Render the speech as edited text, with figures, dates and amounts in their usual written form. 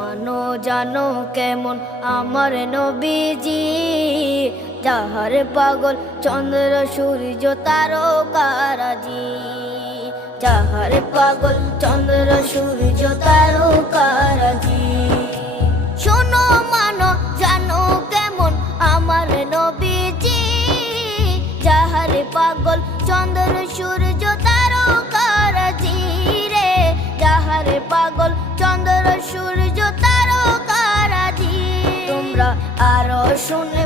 মানো জানো কেমন আমার নবীজি, যাহার পাগল চন্দ্র সূর্য তারকারাজি, যাহার পাগল চন্দ্র সূর্য তারকারাজি। শোনো মানো জানো কেমন আমার নবীজি, যাহার পাগল চন্দ্র সূর্য তারকারাজি রে, যাহার পাগল চন্দ্র সূর্য তারকারাজি। তোমরা আরো শুনে